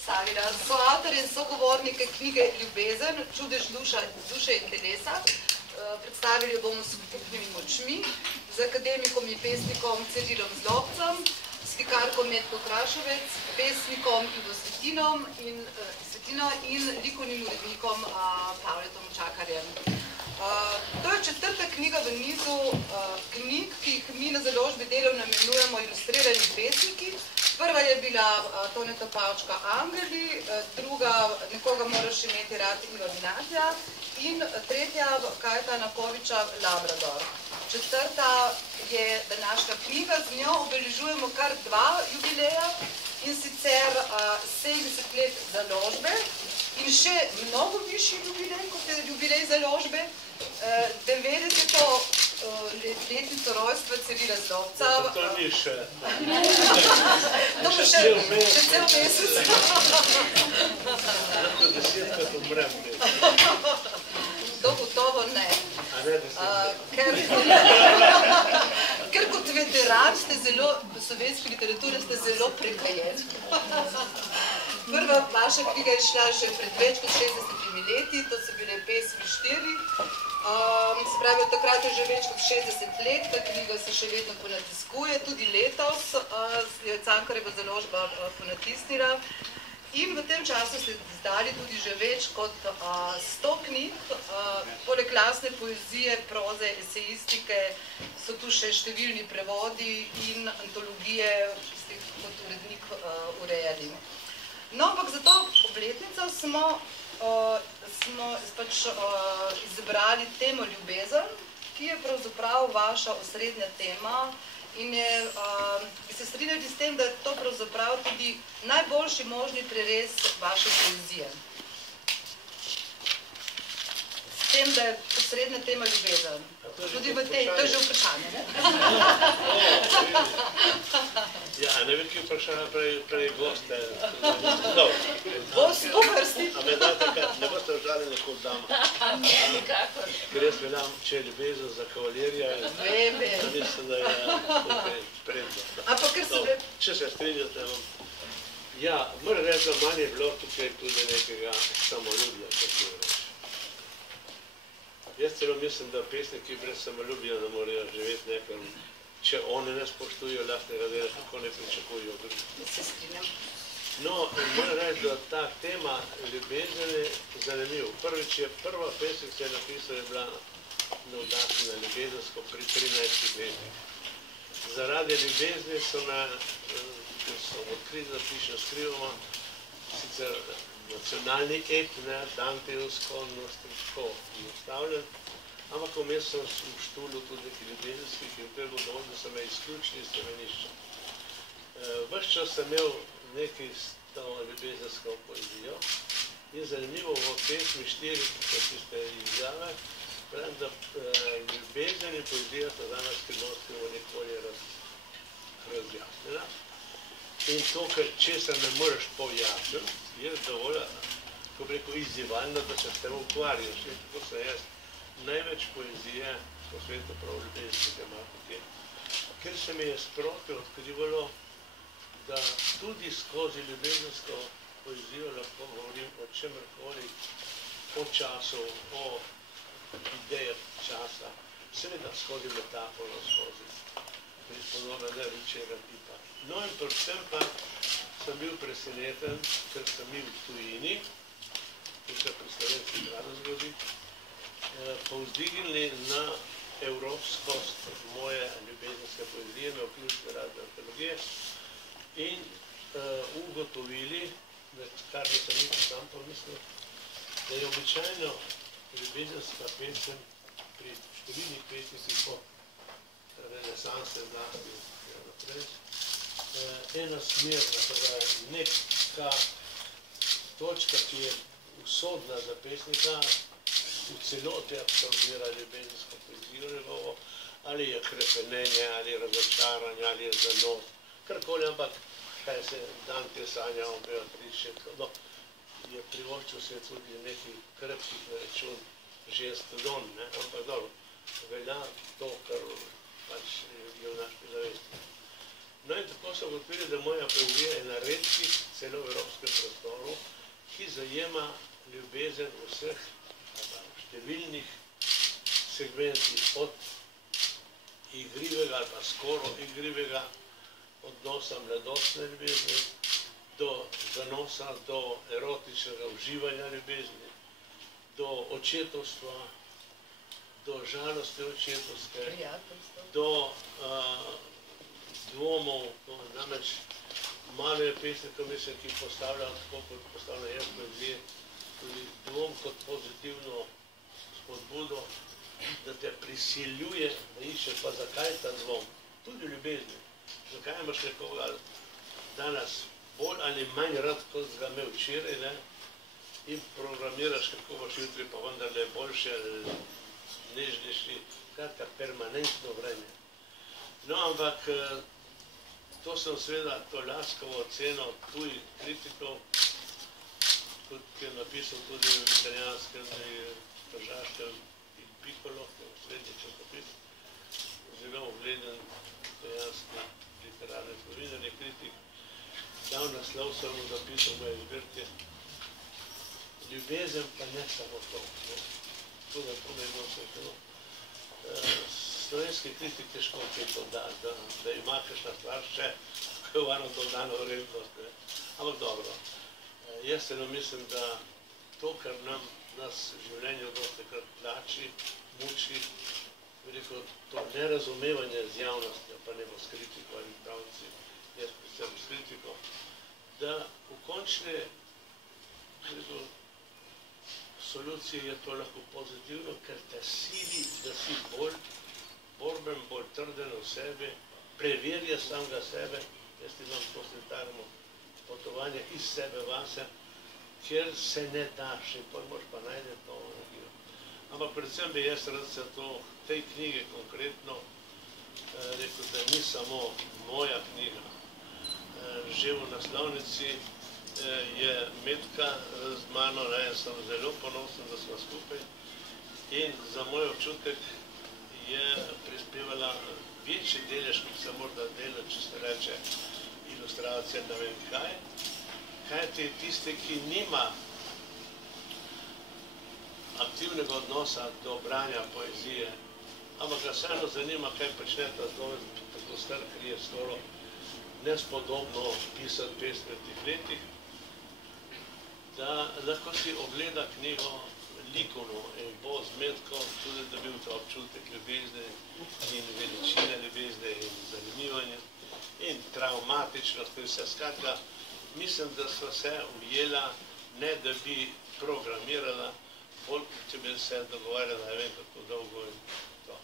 predstavila. Soavtor in sogovornike knjige Ljubezen, čudež duše in telesa. Predstavili jo bomo s skupnimi močmi, z akademikom in pesnikom Cirilom Zlobcem, slikarkom Metko Krašovec, pesnikom Ivo Svetino in likovnim urednikom Pavletom Čakarjem. To je četrta knjiga v nizu knjig, ki jih mi na založbi Delovno imenujemo ilustrirani pesniki. Prva je bila Toneta Pavčka Angeli, druga Nekoga moraš imeti rad Iva Vinazija in tretja Kajetana Koviča Labrador. Četrta je današnja knjiga, z njo obeležujemo kar dva jubileja in sicer 70 let založbe in še mnogo višji jubilej, kot je jubilej založbe, 90. letnico rojstva Cirila Zlobca. To ni še. To bo še cel mesec. Lahko 10krat umrem. To gotovo ne. Ker kot veteran slovenske literature ste zelo prekajen. Prva vaša knjiga je šla že pred več kot 60 leti, to so bile Pesmi 4. Se pravi, od takrat je že več kot 60 let, ta knjiga se še vedno ponatiskuje, tudi letos je Cankarjeva založba ponatisnila. In v tem času ste izdali tudi že več kot 100 knjig, poleg lastne poezije, proze, esejistike, so tu še številni prevodi in antologije, ki ste jih kot urednik urejali. No, ampak za to obletnico smo izbrali temo Ljubezen, ki je pravzaprav vaša osrednja tema in bi se strinjali s tem, da je to pravzaprav tudi najboljši možni prerez vaše poezije. S tem, da je osrednja tema Ljubezen. Tudi v tej, to je že vprašanje, ne? Ja, ne vem, ki vprašanje prej goste. Po vrsti. A me dajte kaj, ne boste vžali nekod dama. Ne, nikakor. Ker jaz veljam, če je ljubezen za kavalerija, mislim, da je tukaj predno. Ampak ker se... Če se strinjate, ja, moram reči, da manj je bilo tukaj tudi nekega samoljubja, kako je reči. Jaz celo mislim, da pesniki brez samoljubja ne morajo živeti nekaj, če oni ne spoštujejo lastnega dela, kako ne pričakujejo drugih. Se strinjam. No, moram reči, da ta tema ljubezen je zanimiv. Prvič je prva pesem, ki se je napisala, je bila navdahnjena ljubezensko pri 13 letih. Zaradi ljubezni so odkrili, da piše skrivamo, sicer nacionalni ep, Dantejevsko, tako nastavljen, ampak vmes sem v štulu tudi nekaj ljubezenskih in to je bilo dovolj, da so me izključili iz stremenišča. Ves čas sem imel nekaj s to ljubezensko poezijo in zanimivo v pesmi 4, kot so tiste izjave, pravim, da ljubezen in poezija sta danes skrivno nikoli razjasnjena. In to, česar ne moreš pojasniti, je dovolj, ko bi rekel, izzivalno, da se s tem ukvarjaš. Tako sem jaz največ poezije po svetu prav ljubezenske tematike, ker se mi je sproti odkrivalo, da tudi skozi ljubezensko poezijo lahko govorim o čemerkoli, o času, o idejah časa, seveda skozi metaforo, skozi prispodobne največjega tipa. No in predvsem pa sem bil preseneten, ker sem bil v tujini, ki se pri Slovenski gradu zgodi, povzdignili na evropskost moje ljubezenske poezije, me vključili razne antologije in ugotovili, kar nisem nikoli sam pomislil, da je običajno ljubezenska pesem pri številnih pesnikih po renesanse zlasti naprej, enosmerna, torej neka točka, ki je usodna za pesnika, v celoti absorbira ljubezensko poezijo njegovo, ali je krepenenje, ali je razočaranje, ali je zanos, karkoli, ampak kaj se Dante sanja o Beatrice, je privoščil se tudi nekaj krepkih na račun žensk don, ampak dobro, velja to, kar pač je v naši zavesti. No in tako so ugotovili, da moja poezija je na redkih celo v evropskem prostoru, ki zajema ljubezen vseh številnih segmentih, od igrivega ali pa skoro igrivega odnosa mladostne ljubezni, do zanosa, do erotičnega uživanja ljubezni, do očetovstva, do žalosti očetovske, do dvomov, namreč malo je pesnikov, mislim, ki postavljajo tako, kot postavljajo jaz poezije, tudi dvom kot pozitivno spodbudo, da te prisiljuje, da išče, pa zakaj ta dvom? Tudi v ljubezni. Zakaj imaš nekoga danes bolj ali manj rad, kot ga imel včeraj, ne? In programiraš, kako boš jutri pa vendarle boljše, nežnejši, skratka, permanentno vreme. No, ampak to sem seveda, to laskavo oceno tujih kritikov, ki je napisal tudi v italijanskem, tržaškem in Piccolo, srednji časopis, zelo ugleden italijanski literarni zgodovinar, kritik, dal naslov sem mu zapisal moje zbirke, ljubezen pa ne samo to. To da pomembno se je. Slovenski kritik težko kaj to da, da ima kakšna stvar še, ko je varno dodano vrednost. Ampak dobro. Jaz se mislim, da to, kar nas v življenju dostikrat tlači, muči, veliko to nerazumevanje z javnostjo, pa ne bo s kritiko ali pravci, jaz predvsem s kritiko, da v končni soluciji je to lahko pozitivno, ker te sili, da si bolj borben, bolj trden v sebi, preverja samega sebe, jaz ti vam posletarimo potovanje iz sebe vase, kjer se ne daš in pa moraš pa najdeti novo energijo. Ampak predvsem bi jaz rad se to, tej knjige konkretno, rekel, da ni samo moja knjiga. Že v naslovnici je Metka z mano, jaz sem zelo ponosen, da smo skupaj, in za moj občutek je prispevala večji delež, kot se morda dela, če se reče ilustracija, ne vem kaj, kajti tiste, ki nima aktivnega odnosa do branja poezije, ampak ga vseeno zanima, kaj počne ta zloven, tako star, ker je skoro nespodobno pisati pesmi v teh letih, da lahko si ogleda knjigo likovno in bo z Metko tudi dobil ta občutek ljubezni in veličine ljubezni in zanimivanja in traumatičnost in vse. Skratka, mislim, da sva se ujela, ne da bi programirala, bolj, če bi se dogovarjala, ne vem kako dolgo in to.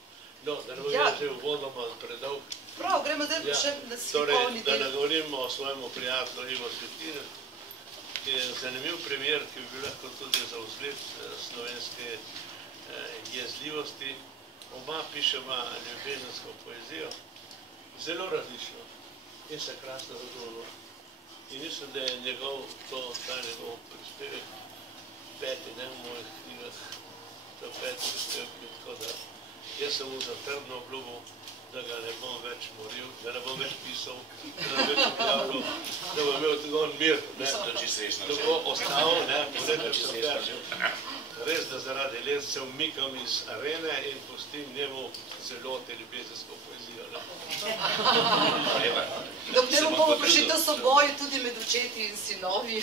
No, da ne bo že uvodoma predolg. Prav, gremo zdaj še na slikovni del. Da ne govorimo o svojemu prijatelju Ivo Svetine, ki je zanimiv primer, ki bi bil lahko tudi za vzgled slovenske jezljivosti. Oba piševa ljubezensko poezijo, zelo različno in se krasno razumemo. In mislim, da je ta njegov prispevek peti, ne v mojih knjigah, to peti prispevek, tako da jaz sem mu zatrdno obljubil, da ga ne bom več moril, da ne bom več pisal, da ne bom več objavljal, da bom imel tako mir. Tako ostal, res, da zaradi let se umikam iz arene in pustim njemu zelo te ljubezensko poezijo. Dokler bomo prišli do soboju tudi med očeti in sinovi,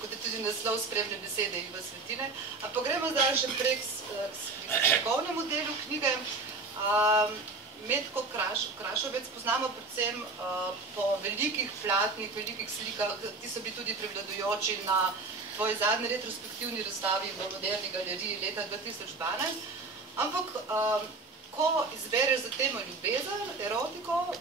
kot je tudi naslov spremne besede Iva Svetine. Ampak gremo zdaj še prek slikovnemu delu knjige. Metko Krašovec poznamo predvsem po velikih platnih, velikih slikah, ti so bili tudi prevladujoči na tvoji zadnji retrospektivni razstavi v Moderni galeriji leta 2012. Ampak, ko izbereš za temo ljubezen, erotiko,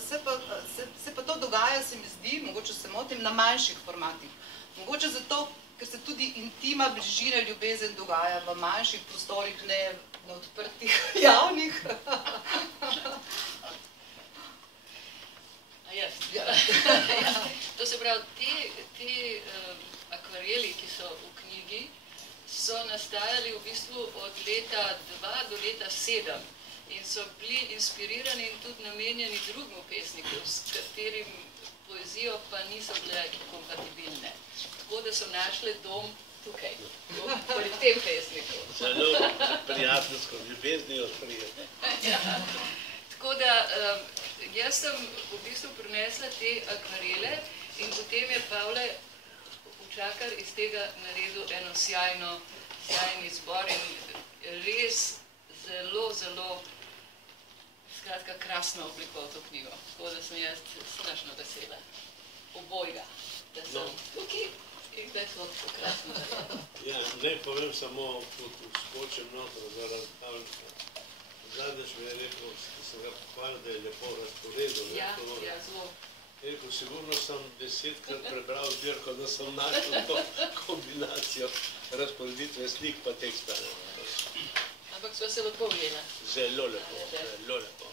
se pa to dogaja, se mi zdi, mogoče se motim, na manjših formatih. Mogoče zato, ker se tudi intima, bližina, ljubezen dogaja v manjših prostorih, ne na odprtih, javnih. To se pravi, te akvareli, ki so v knjigi, so nastajali v bistvu od leta 2 do leta 7 in so bili inspirirani in tudi namenjeni drugemu pesniku, s katerim poezijo pa niso bile kompatibilne. Tako da so našle dom tukaj, pri tem pesniku. Zelo prijateljsko, ljubeznijo sprijeti. Tako da jaz sem v bistvu prinesla te akvarele in potem je Pavle Učakar iz tega naredil eno sjajni izbor in res zelo skratka krasno oblikoval to knjigo. Tako da sem jaz strašno vesela obojga, da sem tukaj in da je to krasno naredil. Ja, naj povem samo, kot skočim noter zaradi Pavlika. Zadnjič mi je rekel, da sem ga pohvalil, da je lepo razporedil. Ja, zelo. Rekel, sigurno sem 10-krat prebral zbirko, da sem našel to kombinacijo razporeditve slik pa teksta. Ampak sva se lepo ujela. Zelo lepo, zelo lepo.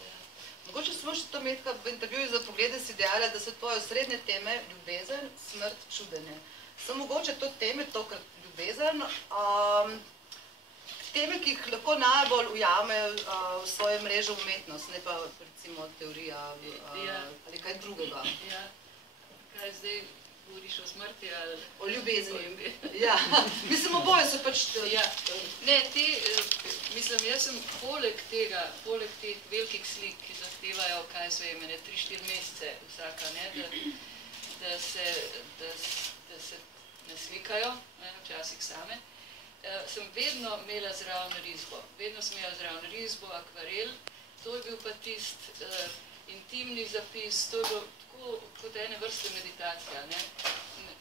Mogoče smo še to, Metka, v intervjuju za Poglede si dejala, da so tvoje osrednje teme ljubezen, smrt, čudenje. So mogoče to teme, tokrat ljubezen, teme, ki jih lahko najbolj ujamejo v svoje mrežo umetnost, ne pa recimo teorija ali kaj drugega. Ja, kaj zdaj govoriš o smrti ali... O ljubezni. Ja, mislim, oboje so pač... Ne, mislim, jaz sem poleg teh velikih slik, ki zahtevajo, kaj so imene, 3-4 mesece vsaka, da se naslikajo, včasih same, sem vedno imela zraven risbo, akvarel, to je bil pa tist intimni zapis, to je bilo tako kot ene vrste meditacija,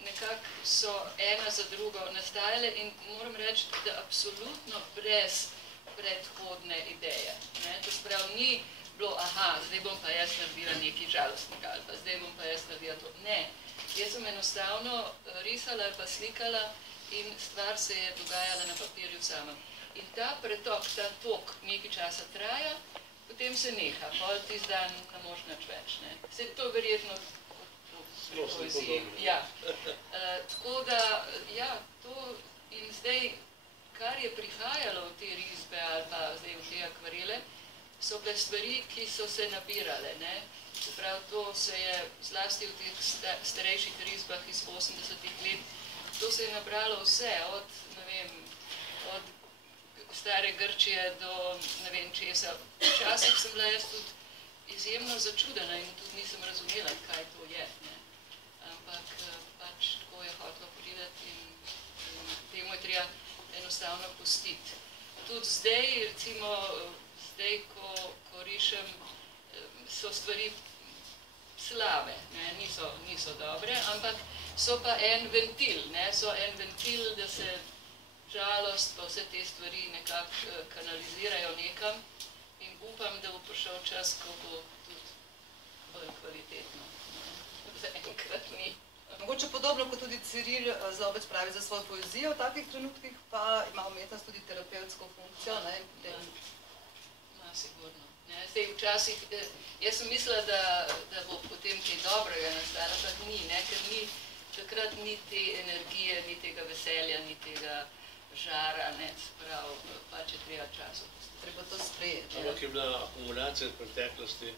nekako so ena za drugo nastajale in moram reči, da absolutno brez predhodne ideje. To sprav ni bilo, zdaj bom pa jaz naredila nekaj žalostnega ali pa zdaj bom pa jaz naredila to. Ne, jaz sem enostavno risala ali pa slikala in stvar se je dogajala na papirju samem. In ta pretok, ta tok nekaj časa traja, potem se neha, pol tisti dan ne moš nič več. Se to verjetno v poeziji. Ja. Tako da, ja, to in zdaj, kar je prihajalo v te risbe ali pa zdaj v te akvarele, so bile stvari, ki so se nabirale. Se pravi, to se je zlasti v teh starejših risbah iz 80-ih let, to se je nabralo vse, od stare Grčije do ne vem česa. Včasih sem bila jaz tudi izjemno začudena in tudi nisem razumela, kaj to je. Ampak pač tako je hotelo priti in temu je treba enostavno pustiti. Tudi zdaj, recimo, ko rišem, so stvari slabe, niso dobre, ampak so pa en ventil, da se žalost pa vse te stvari nekako kanalizirajo nekam in upam, da bo prišel čas, ko bo tudi bolj kvalitetno. Zaenkrat ni. Mogoče podobno, kot tudi Ciril Zlobec pravi za svojo poezijo, v takih trenutkih pa ima umetnost tudi terapevtsko funkcijo. Sigurno. Zdaj včasih, jaz sem mislila, da bo potem kaj dobrega nastalo, ampak ni, ker takrat ni te energije, ni tega veselja, ni tega žara, sprav, pač je treba času. Treba to sprejeti. Ampak je bila akumulacija v preteklosti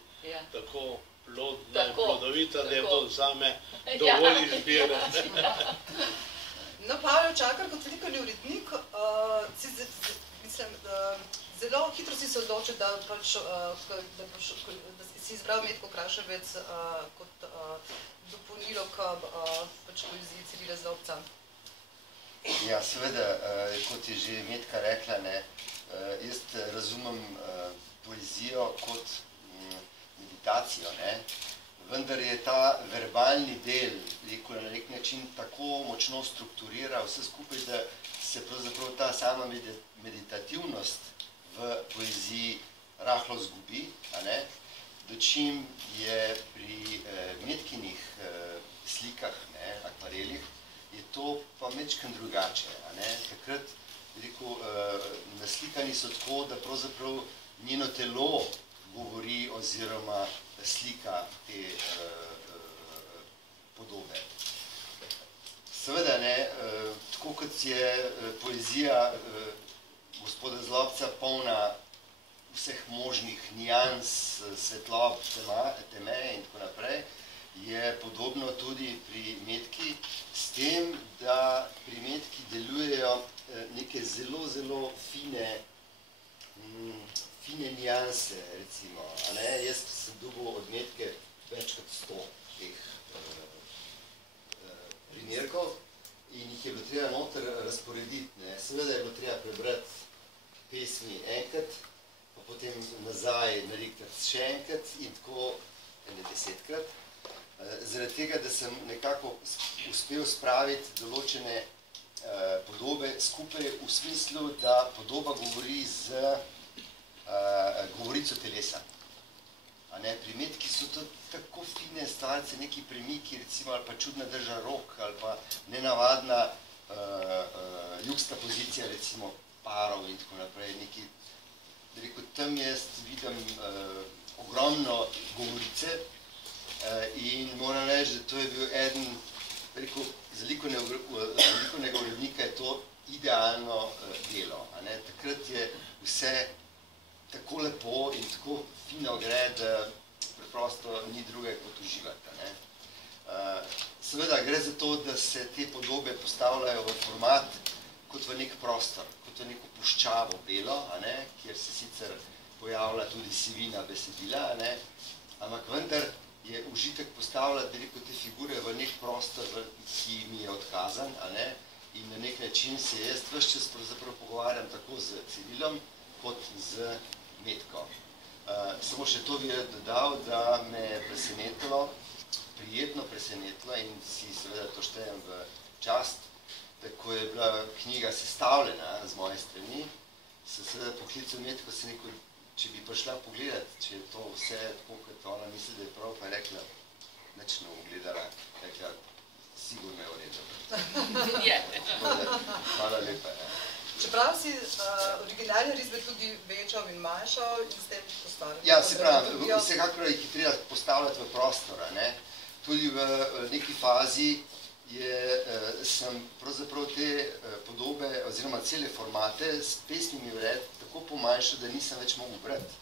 tako plodna in plodovita, da je to zame dovolj izbire. No, Pavel Učakar, kot likovni urednik, zelo hitro si se odločil, da si izbral Metko Kraševec kot dopolnilo k poeziji Cirila Zlobca. Ja, seveda, kot je že Metka rekla, jaz razumem poezijo kot meditacijo, vendar je ta verbalni del, na nek način tako močno strukturira vse skupaj, da se pravzaprav ta sama meditativnost v poeziji rahlo zgubi, dočim je pri Metkinih slikah, akvarelih, je to pa mečkam drugače. Takrat, naslikani so tako, da pravzaprav njeno telo govori oziroma slika te podobe. Seveda, tako kot je poezija gospoda Zlobca polna vseh možnih nijans, svetlob, teme in tako naprej, je podobno tudi pri metki, s tem, da pri metki delujejo neke zelo, zelo fine nijanse, recimo. Jaz sem dobil od metke več kot 100 teh primerkov in jih je bilo treba noter razporediti. Seveda je bilo treba prebrati pesmi enkrat, pa potem nazaj narihtati še enkrat in tako 10-krat. Zaradi tega, da sem nekako uspel spraviti določene podobe skupaj v smislu, da podoba govori z govorico telesa. Pri metki so to tako fine stvarce, neki premiki, recimo, ali pa čudna drža rok, ali pa nenavadna ljubska pozicija, recimo, parov in tako naprej. Tam jaz vidim ogromno govorice in moram reči, da to je bil eden, za likovnega urednika je to idealno delo. Takrat je vse tako lepo in tako fino gre, da preprosto ni druge kot uživati. Seveda gre za to, da se te podobe postavljajo v format kot v nek prostor, kot v neko puščavo belo, kjer se sicer pojavlja tudi sivina besedila, ampak vendar je užitek postavljati te figure v nek prostor, ki mi je odkazan, in na nek način se jaz ves čas pravzaprav pogovarjam tako z Cirilom kot z metko. Samo še to bi dodal, da me je presenetilo, prijetno presenetilo in si seveda to štejem v čast, da ko je bila knjiga sestavljena z moje strani, sem seveda poklical metko, se rekel, če bi prišla pogledati, če je to vse tako, kot ona misli, da je prav, pa je rekla, nič ne ugledala, rekla, sigurno je v redu. Hvala lepa. Čeprav si originalne risbe tudi večal in manjšal in s tem postavljal. Ja, se pravi, vsekakor jih je treba postavljati v prostor. Tudi v neki fazi sem pravzaprav te podobe oziroma cele formate s pesmimi vred tako pomanjšal, da nisem več mogel brati.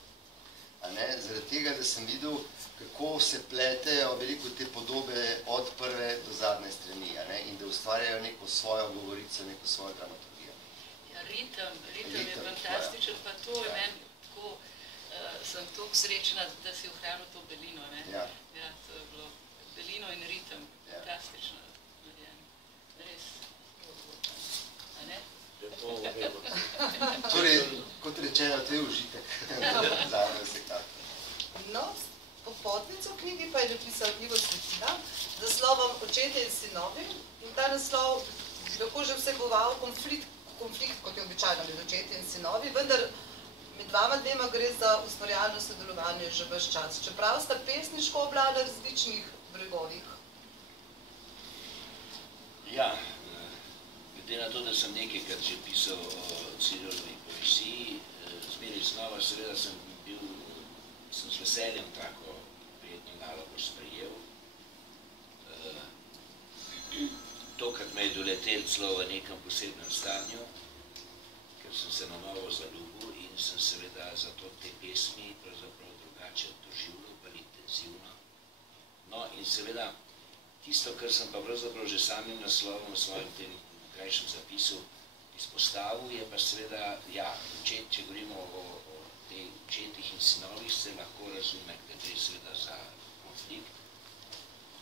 Zaradi tega, da sem videl, kako se pletejo te podobe od prve do zadnje strani in da ustvarjajo neko svojo govorico, neko svojo dramaturgijo. Ritem je fantastičen, pa to je meni tako, sem toliko srečna, da si ohranil to belino. Ja, to je bilo belino in ritem, fantastično. Res. A ne? Torej, kot rečeno, to je užitek. Zame vsekakor. No, popotnico v knjigi pa je napisal Ivo Svetina z naslovom Očetje in sinovi in ta naslov bi lahko že vseboval konflikt, kot je običajno med očetje in sinovi, vendar med dvema gre za ustvarjalno sodelovanje že ves čas, čeprav sta pesniško bila na različnih bregovih. Ja, glede na to, da sem nekajkrat že pisal o Cirilovi poeziji, zmeraj znova seveda sem z veseljem tako prijetno nalogo sprejel. Tokrat me je doletel celo v nekem posebnem stanju, ker sem se na novo zaljubil in sem seveda zato te pesmi pravzaprav drugače doživljal, bolj intenzivno. No in seveda tisto, kar sem pa pravzaprav že samim naslovom v svojem tem krajšem zapisu izpostavil, je pa seveda, ja, če govorimo o teh očetih in sinovih, se lahko razume, da gre seveda za konflikt.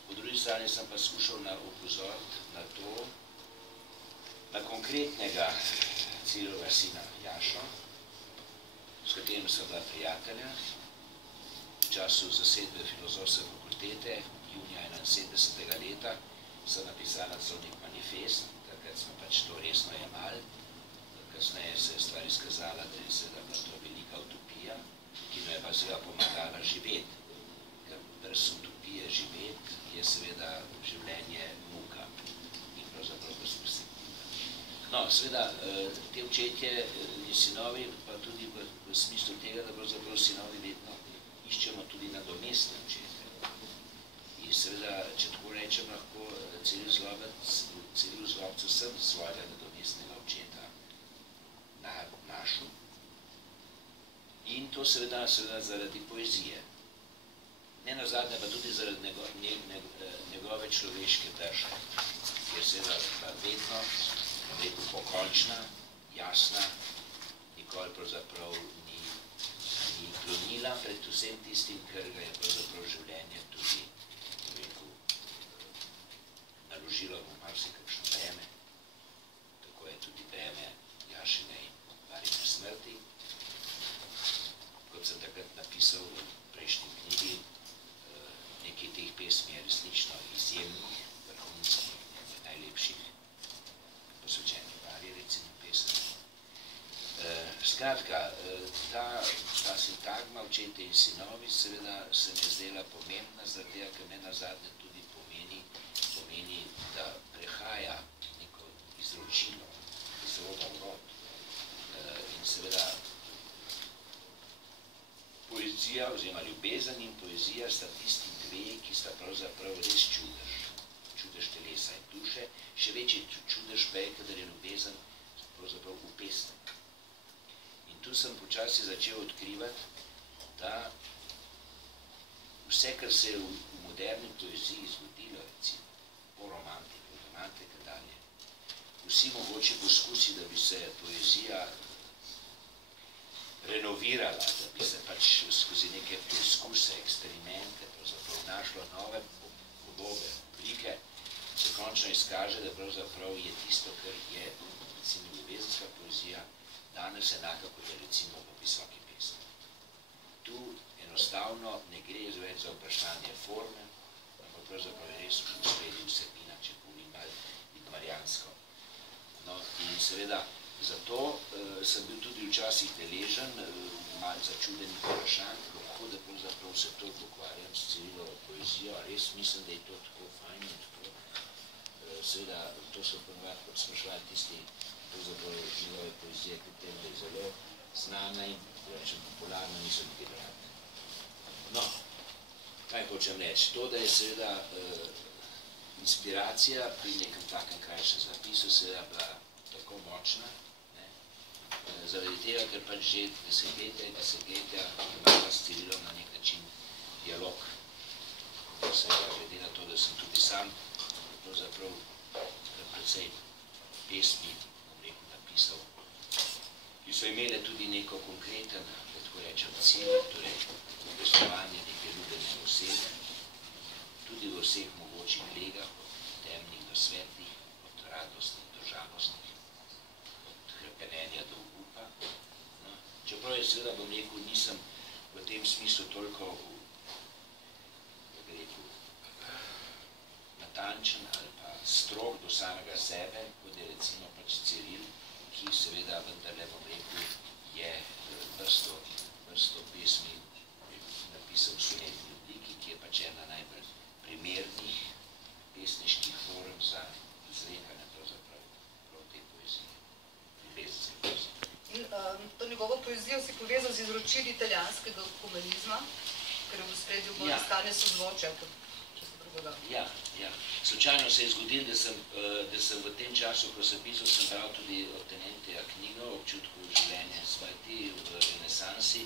Po drugi strani sem pa skušal upozoriti na to, na konkretnega Cirilovega sina Jašo, s katerim sem bila prijatelja, v času zasedbe filozofske fakultete, junija 71. leta, sem napisala celo nek manifest, takrat smo pač to resno jemali, kasneje se je stvar izkazala, da je seveda bila to velika utopija, ki me je pa seveda pomagala živeti, ker brez utopije živeti je seveda življenje muka in pravzaprav perspektiva. No, seveda, te očetje in sinovi pa tudi v smislu tega, da pravzaprav sinovi vedno iščemo tudi nadomestne očete. In seveda, če tako rečem, lahko Ciril Zlobcu sem svojega nadomestnega očeta našel. In to seveda zaradi poezije. ne nazadnje pa tudi zaradi njegove človeške drže, ki je seveda vedno, vedno pokončna, jasna, nikoli pravzaprav ni klonila pred vsem tistim, kar ga je pravzaprav življenje tudi naložilo v marsikakšno breme. Tako je tudi breme Jašine in Marine smrti. Kot sem takrat napisal v prejšnji knjigi, nekaj teh pesmi je resnično izjemnih, vrhunskih, najlepših, posvečenih Bari, recimo pesmi. Skratka, ta sintagma očete in sinovi seveda se mi je zdela pomembna, zaradi tega, ker ne nazadnje tudi pomeni, da prehaja neko izročilo, iz roda v rod. In seveda poezija oziroma ljubezen in poezija sta tisti dve, ki sta pravzaprav res čudež. Čudež telesa in duše, še večji čudež pa je, kadar je ljubezen pravzaprav v pesnik. In tu sem počasi začel odkrivati, da vse, kar se je v moderni poeziji zgodilo, recimo, po romantiki, od romantike dalje, vsi mogoče poskusi, da bi se poezija renovirala, da bi se pač skozi neke preizkuse, eksperimente pravzaprav našlo nove podobe, oblike, se končno izkaže, da pravzaprav je tisto, kar je, recimo, ljubezenska poezija, danes enaka, kot je recimo v visoki pesmi. Tu enostavno ne gre več za vprašanje forme, ampak pravzaprav je res v spredju vsebina, če govorim malo italijansko. No, in seveda, zato sem bil tudi včasih deležen, malo začudenih vprašanj, kako da pravzaprav se to ukvarjam s Cirilovo poezijo, a res mislim, da je to tako fajn in tako. Seveda, to so ponovadi, kot smo šli tisti, pravzaprav njegove poezije, ki tem, da je zelo znana in, rečem, popularna, niso nekaj brati. No, kaj hočem reči? To, da je seveda inspiracija pri nekem takem krajšem zapisu seveda bila tako močna, zaradi tega, ker pač že desetletja imamo s Cirilom na nek način dialog. Seveda, glede na to, da sem tudi sam pravzaprav precej pesmi, napisal, ki so imele tudi neko konkreten, da tako rečem, cilj, torej opisovanje neke ljubene osebe, tudi v vseh mogočih legah, od temnih do svetlih, od radostnih do žalostnih, od hrepenenja do upa. No, čeprav je seveda, bom rekel, nisem v tem smislu toliko natančen ali pa strog do samega sebe, kot je recimo pač Ciril, ki seveda vendarle, bom rekel, je vrsto pesmi napisal v slovenski obliki, ki je pač ena najbolj primernih pesniških form za izrekanje pravzaprav te poezije, ljubezenske poezije. In to njegovo poezijo si povezal z izročili italijanskega komunizma, ker je v spredju bolj iskanje sozvočja, kot če se drugoga. Ja. Slučajno se je zgodilo, da sem v tem času, ko sem pisal, sem bral tudi od Tenentija knjigo Občutku življenja smrti v renesansi,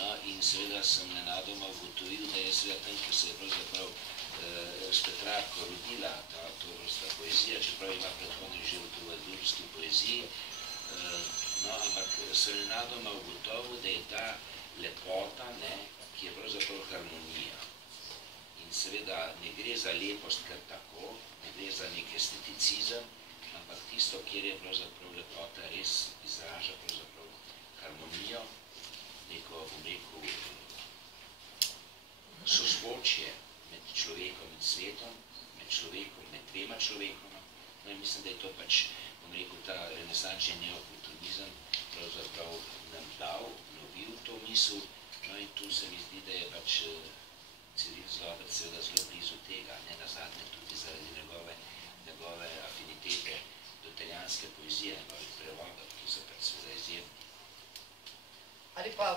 no, in seveda sem nenadoma ugotovil, da je seveda tam, ker se je pravzaprav s Petrarko rodila to vrsta poezija, čeprav ima predhodnik že v trubadurski poeziji, no, ampak sem nenadoma ugotovil, da je ta lepota, ki je pravzaprav harmonija. In seveda ne gre za lepost kar tako, ne gre za nek esteticizem, ampak tisto, kjer je pravzaprav lepota, res izraža pravzaprav harmonijo, neko, bom rekel, sozvočje med človekom in svetom, med dvema človekoma. No in mislim, da je to pač, bom rekel, ta renesančni neokulturizem pravzaprav nam dal, obnovil to misel, no in tu se mi zdi, da je pač Ciril Zlobec seveda zelo blizu tega, ne nazadnje tudi zaradi njegove afinitete do italijanske poezije, njegovih prevodov, ki so pač seveda izjemni. Ali pa